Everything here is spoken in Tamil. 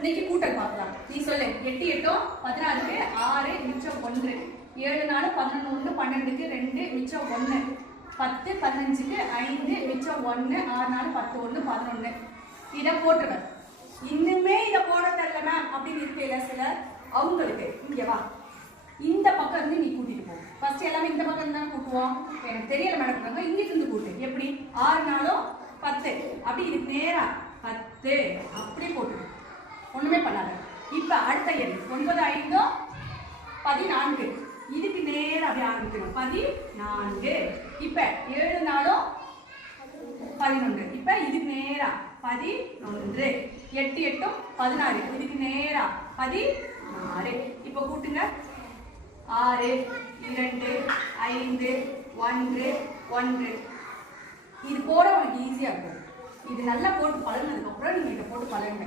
இன்னைக்கு கூட்டல் பார்க்கலாம். நீ சொல்லு. எட்டு எட்டும் பதினாறுக்கு ஆறு மிச்சம் ஒன்று. ஏழு நாலு பதினொன்று ஒன்று பன்னெண்டுக்கு ரெண்டு மிச்சம் ஒன்று பத்து பதினஞ்சுக்கு ஐந்து மிச்சம் ஒன்று ஆறு நாலு பத்து ஒன்று பதினொன்று இதை போட்டுருவேன். இன்னுமே இதை போட தெரியல மேம் அப்படின்னு இருக்கையில சிலர் அவங்களுக்கு இங்கே வா. இந்த பக்கம் இருந்து நீ கூட்டிட்டு போ. ஃபர்ஸ்ட் எல்லாமே இந்த பக்கம் தான் கூட்டுவோம்? எனக்கு தெரியல மேடம் இங்கிட்டு இருந்து கூட்டு. எப்படி? ஆறு நாளும் பத்து. அப்படி இதுக்கு நேரா. பத்து. அப்படி போட்டு இப்போ அடுத்த எண் ஒன்பது ஐந்தோ பதினான்கு. இதுக்கு நேரம் அப்படியே ஆரம்பிக்கணும். பதினான்கு. இப்போ ஏழு நாளும் பதினொன்று. இப்போ இதுக்கு நேரா பதினொன்று. எட்டு எட்டும் பதினாறு. இதுக்கு நேரா பதினாறு. இப்போ கூட்டுங்க. ஆறு இரண்டு ஐந்து ஒன்று ஒன்று. இது போட உங்களுக்கு ஈஸியாக இருக்கும். இது நல்லா போட்டு பழகினதுக்கப்புறம் நீங்கள் இதை போட்டு பழகுங்க.